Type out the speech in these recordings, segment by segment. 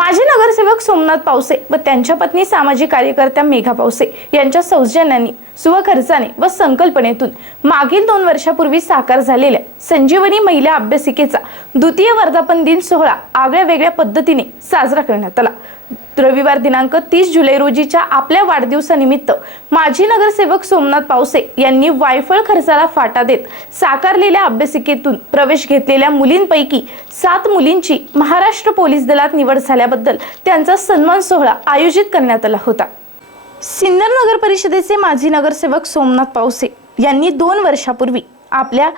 माजी नगरसेवक सोमनाथ पावसे व त्यांच्या पत्नी सामाजिक कार्यकर्त्या मेघा पावसे यांच्या सौजन्याने स्वखर्चाने व संकल्पनेतून मागील दोन वर्षापूर्वी साकार झालेल्या संजीवनी महिला अभ्यासिकेचा द्वितीय वर्धापन दिन सोहळा आगळ्या वेगळ्या पद्धतीने साजरा करण्यात आला. रविवार दिनांक तीस जुलै रोजीच्या आपल्या वाढदिवसानिमित्त माजी नगरसेवक सोमनाथ पावसे यांनी वायफळ खर्चाला फाटा देत साकारलेल्या अभ्यासिकेतून प्रवेश घेतलेल्या मुलींपैकी सात मुलींची महाराष्ट्र पोलीस दलात निवड झाल्याबद्दल त्यांचा सन्मान सोहळा आयोजित करण्यात आला होता. सिन्नर नगर परिषदेचे माजी नगरसेवक सोमनाथ पावसे यांनी दोन वर्षापूर्वी आपल्या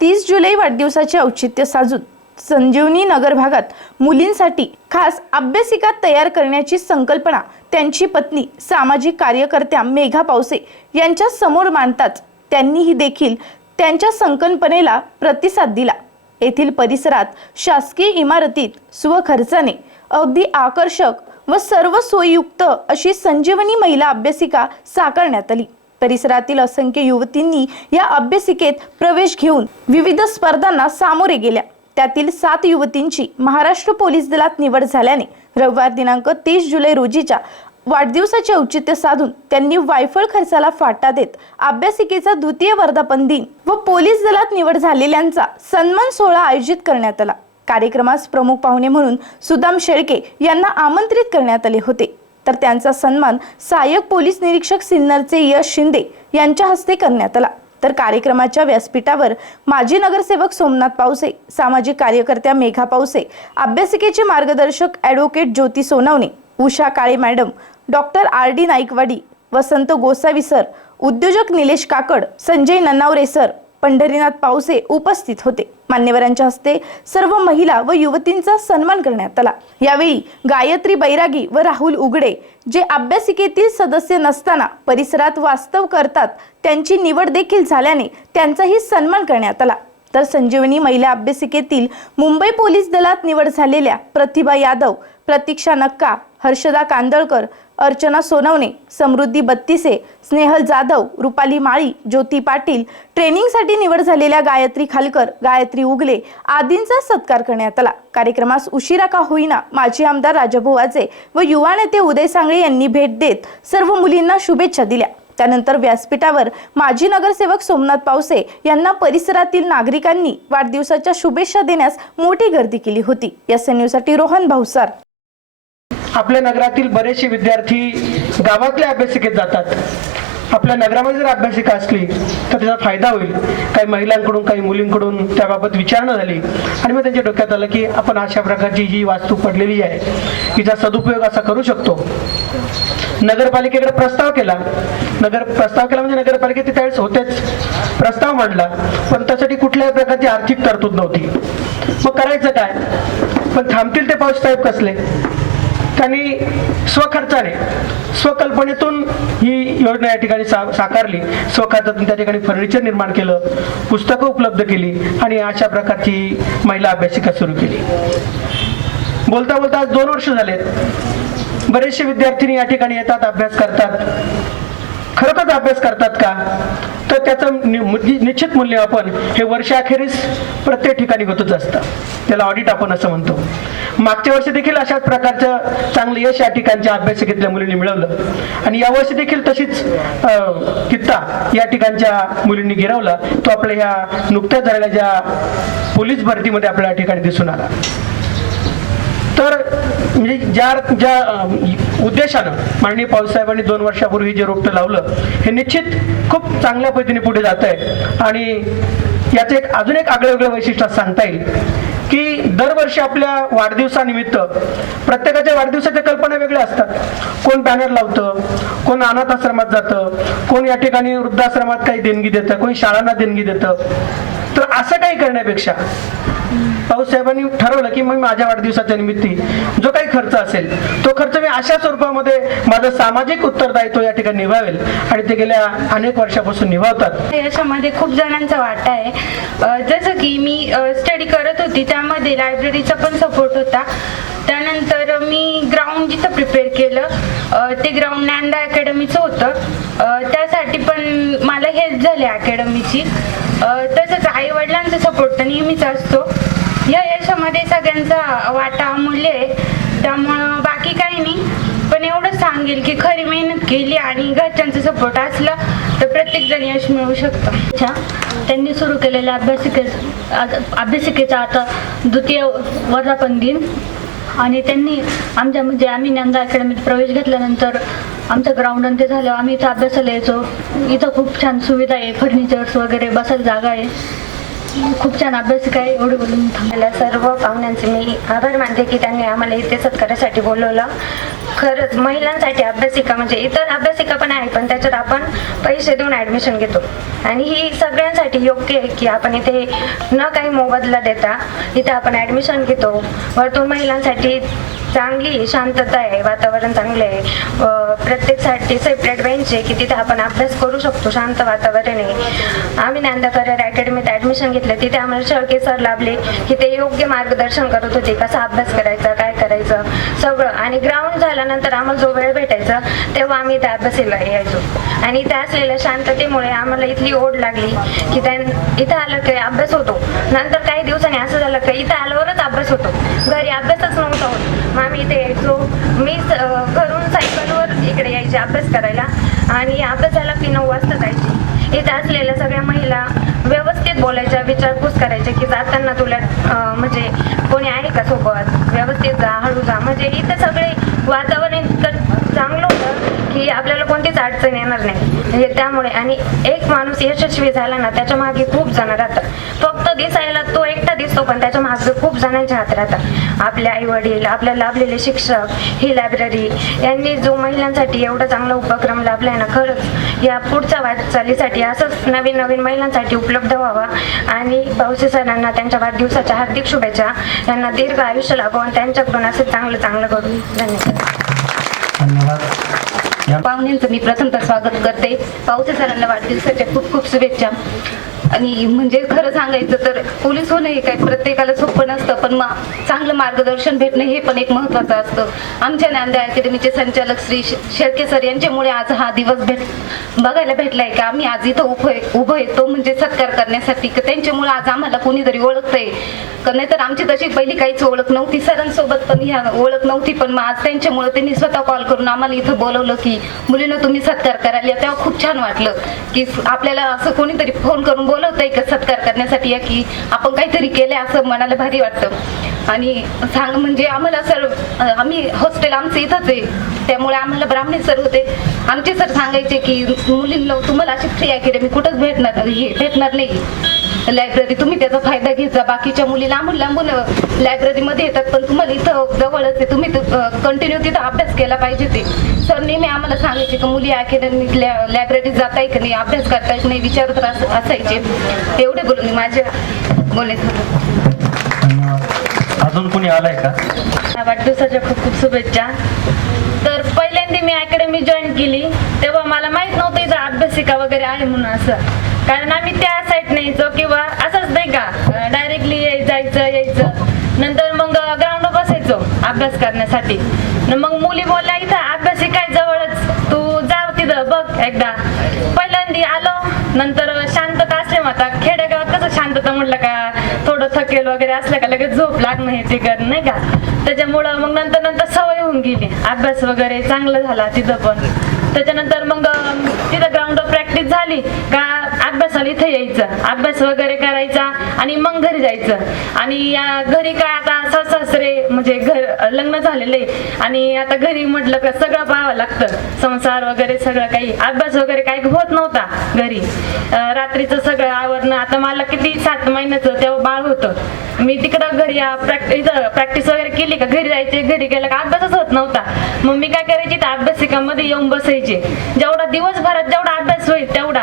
तीस जुलै वाढदिवसाचे औचित्य साजून संजीवनी नगर भागात मुलींसाठी खास अभ्यासिका तयार करण्याची संकल्पना त्यांची पत्नी सामाजिक कार्यकर्त्या मेघा पावसे यांच्या समोर मांडताच त्यांनीही देखील त्यांच्या संकल्पनेला प्रतिसाद दिला. येथील परिसरात शासकीय इमारतीत स्वखर्चाने अगदी आकर्षक व सर्व सोयीयुक्त अशी संजीवनी महिला अभ्यासिका साकारण्यात आली. परिसरातील असंख्य युवतींनी या अभ्यासिकेत प्रवेश घेऊन विविध स्पर्धांना सामोरे गेल्या. त्यातील सात युवतींची महाराष्ट्र पोलीस दलात निवड झाल्याने रविवार दिनांक तीस जुलै रोजीच्या वाढदिवसाचे औचित्य साधून त्यांनी वायफळ खर्चाला फाटा देत अभ्यासिकेचा द्वितीय वर्धापन दिन व पोलीस दलात निवड झालेल्यांचा सन्मान सोहळा आयोजित करण्यात आला. कार्यक्रमास प्रमुख पाहुणे म्हणून सुदाम शेळके यांना आमंत्रित करण्यात आले होते. तर त्यांचा सन्मान सहाय्यक पोलीस निरीक्षक सिन्नरचे यश शिंदे यांच्या हस्ते करण्यात आला. तर कार्यक्रमाच्या व्यासपीठावर माजी नगरसेवक सोमनाथ पावसे सामाजिक कार्यकर्त्या मेघा पावसे अभ्यासिकेचे मार्गदर्शक advocate Jyoti Sonawane Usha Kale madam doctor R D Naikwadi Vasant Gosavi sir उद्योजक निलेश काकड संजय नन्नावरे सर पंढरीनाथ पावसे उपस्थित होते. मान्यवरांच्या हस्ते सर्व महिला व युवतींचा सन्मान करण्यात आला. यावेळी गायत्री बैरागी व राहुल उगडे जे अभ्यासिकेतील सदस्य नसताना परिसरात वास्तव करतात त्यांची निवड देखील झाल्याने त्यांचाही सन्मान करण्यात आला. तर संजीवनी महिला अभ्यासिकेतील मुंबई पोलीस दलात निवड झालेल्या प्रतिभा यादव प्रतीक्षा नक्का हर्षदा कांदळकर अर्चना सोनवणे समृद्धी बत्तीसे स्नेहल जाधव रुपाली माळी ज्योती पाटील ट्रेनिंगसाठी निवड झालेल्या गायत्री खालकर गायत्री उगले आदींचा सत्कार करण्यात आला. कार्यक्रमास उशिरा का होईना माजी आमदार राजाभाऊ आजे व युवा नेते उदय सांगळे यांनी भेट देत सर्व मुलींना शुभेच्छा दिल्या. त्यानंतर व्यासपीठावर माजी नगरसेवक सोमनाथ पावसे यांना परिसरातील नागरिकांनी वाढदिवसाच्या शुभेच्छा देण्यास मोठी गर्दी केली होती. एस एन रोहन भाऊसार आपल्या नगरातील बरेचसे विद्यार्थी गावातल्या अभ्यासिकेत जातात. आपल्या नगरामध्ये जर अभ्यासिका असली तर त्याचा फायदा होईल. काही महिलांकडून काही मुलींकडून त्याबाबत विचारणा झाली आणि मग त्यांच्या डोक्यात आलं की आपण अशा प्रकारची ही वास्तू पडलेली आहे हिचा सदुपयोग असा करू शकतो. नगरपालिकेकडे प्रस्ताव केला. नगर प्रस्ताव केला म्हणजे नगरपालिकेत त्यावेळेस होतेच. प्रस्ताव मांडला पण त्यासाठी कुठल्याही प्रकारची आर्थिक तरतूद नव्हती. मग करायचं काय? पण थांबतील ते पाऊस साहेब कसले? त्यांनी स्वखर्चाने स्वकल्पनेतून ही योजना या ठिकाणी सा साकारली. स्वखर्चातून त्या ठिकाणी फर्निचर निर्माण केलं पुस्तकं उपलब्ध केली आणि अशा प्रकारची महिला अभ्यासिका सुरू केली. बोलता बोलता आज दोन वर्ष झालेत. बरेचसे विद्यार्थिनी या ठिकाणी येतात अभ्यास करतात. खरोखरच अभ्यास करतात का? तर त्याचं नि- मुद्दी- निश्चित मूल्यमापन हे वर्षाखेरीस प्रत्येक ठिकाणी होतच असतं. त्याला ऑडिट आपण असं म्हणतो. मागच्या वर्षी देखील अशाच प्रकारचं चांगलं यश या ठिकाणच्या अभ्यासिकेतल्या मुलींनी मिळवलं. आणि यावर्षी देखील तशीच कित्ता या ठिकाणच्या मुलींनी गिरवला तो आपल्या ह्या नुकत्याच झालेल्या ज्या पोलीस भरतीमध्ये आपल्या या ठिकाणी दिसून आला. तर म्हणजे ज्या ज्या उद्देशानं माननीय पावसाहेबांनी दोन वर्षापूर्वी जे रोपटं लावलं हे निश्चित खूप चांगल्या पद्धतीने पुढे जात आहे आणि याचं एक अजून एक आगळं वेगळं वैशिष्ट्य सांगता येईल की दरवर्षी आपल्या वाढदिवसानिमित्त प्रत्येकाच्या वाढदिवसाच्या कल्पना वेगळ्या असतात. कोण बॅनर लावतं कोण अनाथ आश्रमात जातं कोण या ठिकाणी वृद्धाश्रमात काही देणगी देतं कोणी शाळांना देणगी देतं. तर असं काही करण्यापेक्षा भाऊसाहेबांनी ठरवलं की मी माझ्या वाढदिवसाच्या निमित्ती जो काही खर्च असेल तो खर्च मी अशा स्वरूपामध्ये माझं सामाजिक उत्तरदायित्व या ठिकाणी निभावेल आणि ते गेल्या अनेक वर्षापासून निभावतात. याच्यामध्ये खूप जणांचा वाटा आहे. जसं की मी स्टडी करत होती त्यामध्ये लायब्ररीचा पण सपोर्ट होता. त्यानंतर मी ग्राउंड जिथं प्रिपेअर ते ग्राउंड नांदा अकॅडमीचं होतं. त्यासाठी पण मला हेल्प झाली अकॅडमीची. तसंच आई वडिलांचा सपोर्ट तर नेहमीच असतो. या यशामध्ये सगळ्यांचा वाटा अमूल्य आहे. त्यामुळं बाकी काही नाही. पण एवढंच सांगेल की खरी मेहनत केली आणि घरच्यांचा सपोर्ट असला तर प्रत्येक जण यश मिळू शकतं. अच्छा. त्यांनी सुरू केलेल्या अभ्यासिके अभ्यासिकेचा आता द्वितीय वर्धापन दिन. आणि त्यांनी आमच्या म्हणजे आम्ही नंदा अकॅडमीत प्रवेश घेतल्यानंतर आमचं ग्राउंड आणि ते झालं. आम्ही इथं अभ्यासाला यायचो. इथं खूप छान सुविधा आहे. फर्निचर्स वगैरे बसायला जागा आहे. खूप छान अभ्यासिका आहे. एवढं बोलून थांबलेल्या सर्व पाहुण्यांचे मी आभार मानते की त्यांनी आम्हाला इथे सत्कारासाठी बोलवलं. खरंच महिलांसाठी अभ्यासिका म्हणजे इतर अभ्यासिका पण आहे पण त्याच्यात आपण पैसे देऊन ॲडमिशन घेतो. आणि ही सगळ्यांसाठी योग्य आहे की आपण इथे न काही मोबदला देता इथे आपण ॲडमिशन घेतो. वरतून महिलांसाठी चांगली शांतता आहे वातावरण चांगले आहे. प्रत्येकसाठी सेपरेट बेंच आहे की तिथे आपण अभ्यास करू शकतो शांत वातावरण आहे. आम्ही नांदाकर अकॅडमीत ॲडमिशन घेतलं तिथे आम्हाला शेळके सर लाभले की ते योग्य मार्गदर्शन करत होते कसा अभ्यास करायचा काय करायचं सगळं. आणि ग्राउंड झाल्यानंतर आम्हाला जो वेळ भेटायचा तेव्हा आम्ही त्या अभ्यासाला यायचो. आणि इथे असलेल्या शांततेमुळे आम्हाला इथली ओढ लागली की त्या इथं आलं की अभ्यास होतो. नंतर काही दिवसांनी असं झालं की इथं आल्यावरच अभ्यास होतो. घरी अभ्यास मग आम्ही इथे यायचो मी घरून सायकलवर इकडे यायचे अभ्यास करायला. आणि अभ्यासाला की नऊ वाजता जायची. इथे असलेल्या सगळ्या महिला व्यवस्थित बोलायच्या विचारपूस करायच्या की जाताना तुला म्हणजे कोणी आहे का सोबत? व्यवस्थित जा हळू जा. म्हणजे इथे सगळे वातावरण इतकं चांगलं होतं की आपल्याला कोणतीच अडचण येणार नाही. हे त्यामुळे आणि एक माणूस यशस्वी झाला ना त्याच्यामागे खूप जण राहतात. फक्त दिसायला तो एकटा दिसतो पण त्याच्यामागे जणांचे हात राहतात आपले आई वडील आपल्याला लाभलेले शिक्षक ही लायब्ररी यांनी जो महिलांसाठी एवढा चांगला उपक्रम लाभलाय ना खरंच या पुढच्या वाटचालीसाठी असंच नवीन नवीन महिलांसाठी उपलब्ध व्हावा आणि पावसे सरांना त्यांच्या वाढदिवसाच्या हार्दिक शुभेच्छा यांना दीर्घ आयुष्य लाभो आणि त्यांच्याकडून असं चांगलं चांगलं करू. धन्यवाद. पाहुण्यांचं मी प्रथमतः स्वागत करते. पावसे सरांना वाढदिवसाच्या खूप खूप शुभेच्छा. आणि म्हणजे खरं सांगायचं तर पोलीस होणं हे काय प्रत्येकाला सोपं नसतं पण मा चांगलं मार्गदर्शन भेटणं हे पण एक महत्त्वाचं असतं. आमच्या नांद्या अकॅडमीचे संचालक श्री शेळके सर यांच्यामुळे आज हा दिवस भेट बघायला भेटलाय का? आम्ही आज इथं उभं आहे- उभं आहे तो म्हणजे सत्कार करण्यासाठी. का त्यांच्यामुळे आज आम्हाला कोणीतरी ओळखतंय. का नाहीतर आमची तशी पहिली काहीच ओळख नव्हती. सरांसोबत पण ह्या ओळख नव्हती पण मग आज त्यांच्यामुळे त्यांनी स्वतः कॉल करून आम्हाला इथं बोलवलं की मुलीनं तुम्ही सत्कार करायला तेव्हा खूप छान वाटलं की आपल्याला असं कोणीतरी फोन करून बोल बोलवलं होतं एक सत्कार करण्यासाठी या की आपण काहीतरी केलंय असं मनाला भारी वाटतं. आणि सांग म्हणजे आम्हाला सर आम्ही हॉस्टेल आमचं इथंच आहे. त्यामुळे आम्हाला ब्राह्मणी सर होते. आमचे सर सांगायचे की मुलींना तुम्हाला अशी फ्री अकॅडमी कुठंच भेटणार हे भेटणार नाही. लायब्ररी तुम्ही त्याचा फायदा घेत जा बाकीच्या मुली लांबून लांबून लायब्ररीमध्ये येतात. पण तुम्हाला इथं जवळच आहे. तुम्ही कंटिन्यू तिथं अभ्यास केला पाहिजे ते. सर नेहमी आम्हाला सांगायचे की मुली अकॅडमीतल्या लायब्ररीत जाताय का नाही अभ्यास करताय की नाही विचारत अस- असायचे. एवढे बोलून मी माझ्या बोलायचं धन्यवाद अजून कोणी आलाय का? वाढदिवसाच्या खूप खूप शुभेच्छा. तर पहिल्यांदा मी अकॅडमी जॉईन केली. तेव्हा मला माहीत नव्हतं इथं अभ्यासिका वगैरे आहे म्हणून असं. कारण आम्ही त्या साईडने यायचो किंवा असंच नाही का डायरेक्टली जायचं यायचं. नंतर मग ग्राउंड बसायचो अभ्यास करण्यासाठी. मग मुली बोलल्या इथं अभ्यास काय जवळच? तू जा तिथं बघ एकदा. पहिल्यांदा आलो. नंतर शांतता असले आता खेडेगावात कसं शांतता म्हटलं का थोडं थकेल वगैरे असलं का लगेच झोप लागणं हे ते करणं नाही का? त्याच्यामुळं मग नंतर नंतर सवय होऊन गेली. अभ्यास वगैरे चांगलं झाला तिथं पण. त्याच्यानंतर मग तिथं ग्राउंड प्रॅक्टिस झाली का अभ्यासाला इथे यायचं अभ्यास वगैरे करायचा आणि मग घरी जायचं. आणि या घरी काय आता सासरे म्हणजे घर लग्न झालेले आणि आता घरी म्हटलं का सगळं पाहावं लागतं. संसार वगैरे सगळं काही अभ्यास वगैरे काही होत नव्हता घरी. रात्रीचं सगळं आवरणं. आता मला किती सात महिन्याचं तेव्हा बाळ होतं. मी तिकडं घरी प्रॅक्टिस प्रॅक्टिस वगैरे केली का? घरी जायचे घरी गेलं का? अभ्यासच होत नव्हता. मग मी काय करायची? तर अभ्यासिकामध्ये येऊन बसायचे. जेवढा दिवसभरात जेवढा अभ्यास होईल तेवढा.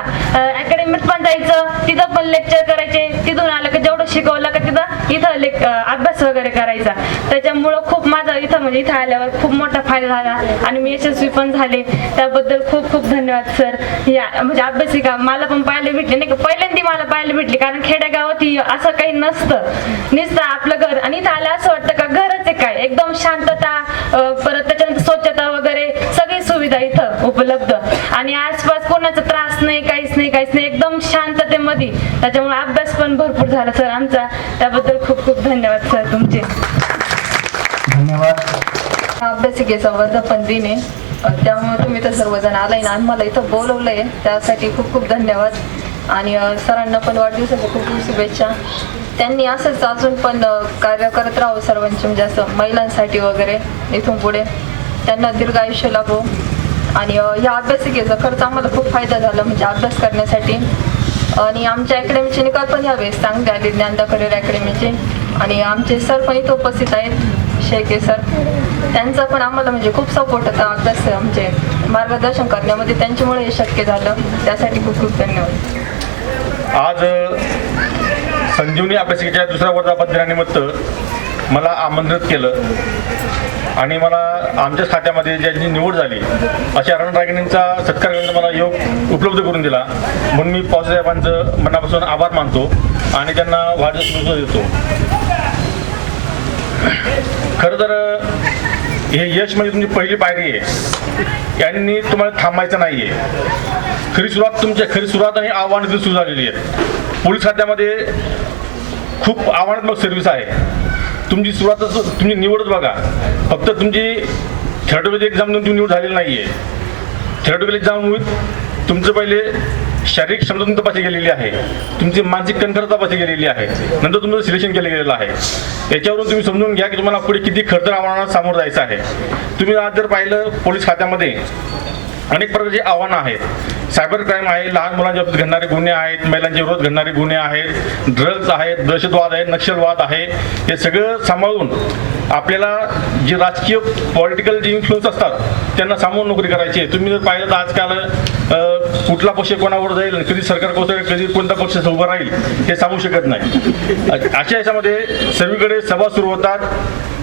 अकॅडमीत पण जायचं तिथं पण लेक्चर करायचे तिथून आलं का जेवढं शिकवलं का तिथं इथं लेक अभ्यास वगैरे करायचा. त्याच्यामुळं खूप माझा इथं म्हणजे इथं आल्यावर खूप मोठा फायदा झाला आणि मी यशस्वी पण झाले. त्याबद्दल खूप खूप धन्यवाद सर. या म्हणजे अभ्यासिका मला पण पाहायला भेटली. नाही का पहिल्यांदा मला पाहायला भेटली कारण खेडेगावात असं काही नसतं. नुसतं आपलं घर आणि इथं आलं असं वाटतं का घरच आहे काय? एकदम शांतता परत त्याच्यानंतर स्वच्छता वगैरे सुविधा इथं उपलब्ध. आणि आसपास कोणाचा त्रास नाही काहीच नाही काहीच नाही. एकदम शांततेमध्ये. त्याच्यामुळे अभ्यास पण भरपूर झाला सर आमचा. त्याबद्दल खूप खूप धन्यवाद सर तुमचे. धन्यवाद. अभ्यासिकेचा वर्धापन दिन आहे. त्यामुळे तुम्ही तर सर्वजण आलाय ना. आम्हाला इथं बोलवलंय. त्यासाठी खूप खूप धन्यवाद. आणि सरांना पण वाढदिवसाच्या खूप खूप शुभेच्छा. त्यांनी असंच अजून पण कार्य करत राहावं सर्वांचे म्हणजे असं महिलांसाठी वगैरे इथून पुढे. त्यांना दीर्घ आयुष्य लाभो. आणि या ह्या अभ्यासिकेचा खर्च आम्हाला खूप फायदा झाला म्हणजे अभ्यास करण्यासाठी. आणि आमच्या अकॅडमीचे निकाल पण यावेळेस चांगले आले ज्ञानदा करिअर अकॅडमीचे आणि आमचे सर पण इथं उपस्थित आहेत शेके सर त्यांचा पण आम्हाला म्हणजे खूप सपोर्ट होता अभ्यास आमचे. मार्गदर्शन करण्यामध्ये त्यांच्यामुळे हे शक्य झालं. त्यासाठी खूप खूप धन्यवाद. आज संजीवनी अभ्यासिकेच्या दुसऱ्या वर्धापन दिनानिमित्त मला आमंत्रित केलं. आणि मला आमच्या खात्यामध्ये ज्यांची निवड झाली अशा रणरागिणींचा सत्कार करण्याचा मला योग उपलब्ध करून दिला. म्हणून मी पावसाहेबांचं मनापासून आभार मानतो आणि त्यांना वाढदिवस शुभेच्छा देतो. खरं तर हे यश म्हणजे तुमची पहिली पायरी आहे. यांनी तुम्हाला थांबायचं नाही आहे खरी सुरुवात तुमच्या खरी सुरुवात आणि आव्हान सुरू झालेली आहेत पोलीस खात्यामध्ये खूप आव्हानात्मक सर्व्हिस आहे. तुमची सुरुवातच तुमची निवडच बघा. फक्त तुमची थेरटोबिक एक्झाम देऊन तुम्ही निवड झालेली नाही आहे थेरटोबिक एक्झाम तुमचं पहिले शारीरिक क्षमता तुमची तपासली गेलेली आहे. तुमची मानसिक कणखरता तपासली गेलेली आहे. नंतर तुमचं सिलेक्शन केलं गेलेलं आहे. याच्यावरून तुम्ही समजून घ्या की तुम्हाला पुढे किती खर्च आव्हानाला सामोरं जायचं आहे. तुम्ही आज जर पाहिलं पोलीस खात्यामध्ये अनेक प्रकारची आव्हानं आहेत. सायबर क्राईम आहे लहान मुलांच्या बाबतीत घडणारे गुन्हे आहेत महिलांच्या विरोध घडणारे गुन्हे आहेत ड्रग्ज आहेत दहशतवाद आहे नक्षलवाद आहे हे सगळं सांभाळून आपल्याला जे राजकीय पॉलिटिकल जे इन्फ्लुअन्स असतात त्यांना सांभाळून नोकरी करायची आहे. तुम्ही जर पाहिलं तर आजकाल कुठला पक्ष कोणावर जाईल कधी सरकार कोसळेल कधी कोणता पक्ष उभा राहील हे सांगू शकत नाही. अशा याच्यामध्ये सर्वीकडे सभा सुरू होतात.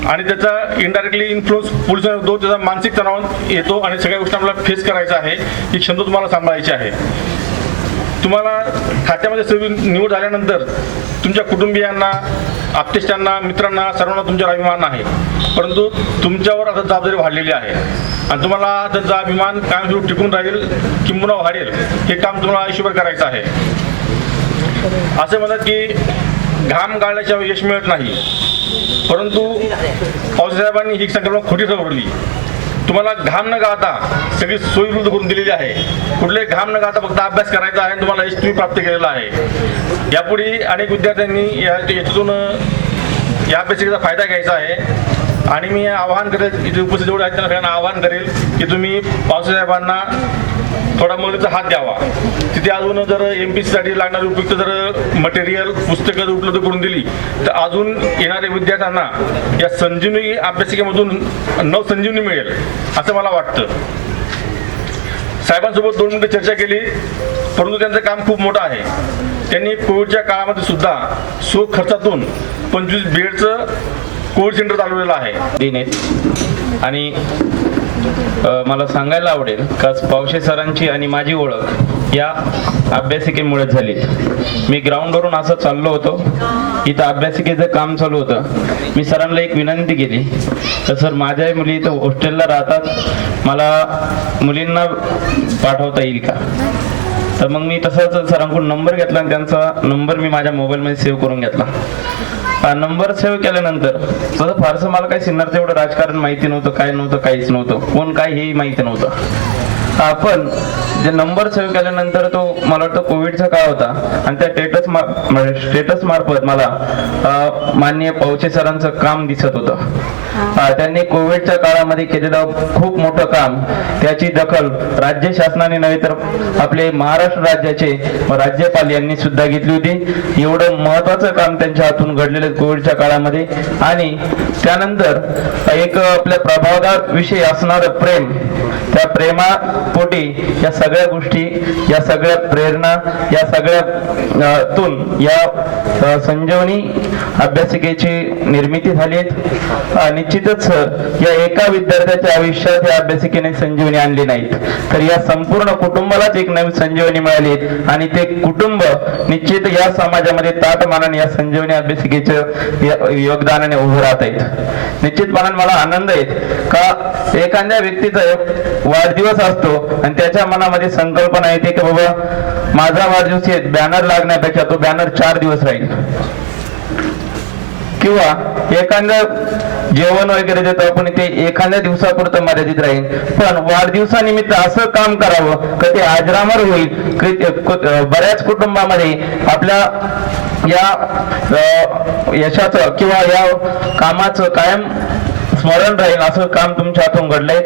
आणि त्याचा इनडायरेक्टली इन्फ्लुअन्स पुढचा होतो त्याचा मानसिक तणाव येतो आणि सगळ्या गोष्टी आपल्याला फेस करायचा आहे ही क्षमता तुम्हाला सांभाळायची आहे. तुम्हाला खात्यामध्ये सर्व निवड झाल्यानंतर तुमच्या कुटुंबियांना आप्तेष्टांना मित्रांना सर्वांना तुमच्यावर अभिमान आहे. परंतु तुमच्यावर आता जबाबदारी वाढलेली आहे आणि तुम्हाला त्याचा अभिमान कायमस्वरूप टिकून राहील किंबुना वाढेल हे काम तुम्हाला आयुष्यभर करायचं आहे. असे म्हणतात की घाम गाळण्याच्या यश मिळत नाही. परंतु पावसाहेबांनी ही संकल्पना खोटी ठरवली तुम्हाला घाम न गाता सगळी सोयी करून दिलेली आहे. कुठले घाम न गाता फक्त अभ्यास करायचा आहे आणि तुम्हाला यश तुम्ही प्राप्त केलेला आहे. यापुढे अनेक विद्यार्थ्यांनी या याच्यातून या अभ्यासिकेचा फायदा घ्यायचा आहे. आणि मी आवाहन करेल इथे उपस्थित जेवढे आहेत त्यांना सगळ्यांना आवाहन करेल की तुम्ही पावसाहेबांना थोडा मदतीचा हात द्यावा. तिथे अजून जर एम पी साठी लागणारी उपयुक्त जर मटेरियल पुस्तकं जर उपलब्ध करून दिली तर अजून येणाऱ्या विद्यार्थ्यांना या संजीवनी अभ्यासिकेमधून नवसंजीवनी मिळेल असं मला वाटतं. साहेबांसोबत दोन मिनिटं चर्चा केली परंतु त्यांचं काम खूप मोठं आहे. त्यांनी कोविडच्या काळामध्ये सुद्धा सो खर्चातून पंचवीस बेडचं कोविड सेंटर चालवलेलं आहे. आणि मला सांगायला आवडेल का पावशे सरांची आणि माझी ओळख या अभ्यासिकेमुळे झाली. मी ग्राउंडवरून असं चाललो होतो. इथं अभ्यासिकेचं काम चालू होतं. मी सरांना एक विनंती केली. तर सर माझ्या मुली इथं हॉस्टेलला राहतात. मला मुलींना पाठवता येईल का? तर मग मी तसंच सरांकडून नंबर घेतला आणि त्यांचा नंबर मी माझ्या मोबाईलमध्ये सेव्ह करून घेतला. नंबर सेव्ह केल्यानंतर. तसं फारसं मला काही सिन्नरचं एवढं राजकारण माहिती नव्हतं काय नव्हतं काहीच नव्हतं. कोण काय हेही माहिती नव्हतं. हा, पण जे नंबर सेव्ह केल्यानंतर तो मला वाटतं कोविडचा काळ होता. आणि त्या स्टेटस स्टेटस मार्फत मला माननीय पवचे सरांचं काम दिसत होतं. त्यांनी कोविडच्या काळामध्ये केलेलं खूप मोठं काम त्याची दखल राज्य शासनाने नव्हे तर आपले महाराष्ट्र राज्याचे राज्यपाल यांनी सुद्धा घेतली होती. एवढं महत्वाचं काम त्यांच्या हातून घडलेलं कोविडच्या काळामध्ये. आणि त्यानंतर एक आपल्या प्रभावदार विषयी असणारं प्रेम त्या प्रेमापोटी या सगळ्या गोष्टी या सगळ्या प्रेरणा या सगळ्यातून या संजीवनी अभ्यासिकेची निर्मिती झाली निश्चितच या एका विद्यार्थ्याच्या आयुष्यात या अभ्यासिकेने संजीवनी आणली नाहीत. तर या संपूर्ण कुटुंबालाच एक नवीन संजीवनी मिळाली आणि ते कुटुंब निश्चित या समाजामध्ये ताटमानाने या संजीवनी अभ्यासिकेचं योगदानाने उभं राहत आहेत. निश्चितपणाने मला आनंद आहे का? एखाद्या व्यक्तीचा वाढदिवस असतो आणि त्याच्या मनामध्ये संकल्पना येते की बाबा माझा वाढदिवस हे बॅनर लागण्यापेक्षा तो बॅनर चार दिवस राहील. किंवा एखादं जेवण वगैरे देतो आपण ते एखाद्या दिवसापुरतं मर्यादित राहील. पण वाढदिवसानिमित्त असं काम करावं का ते आजरामर होईल? बऱ्याच कुटुंबामध्ये आपल्या या यशाचं किंवा या कामाचं कायम स्मरण राहील. असं काम तुमच्या हातून घडलंय.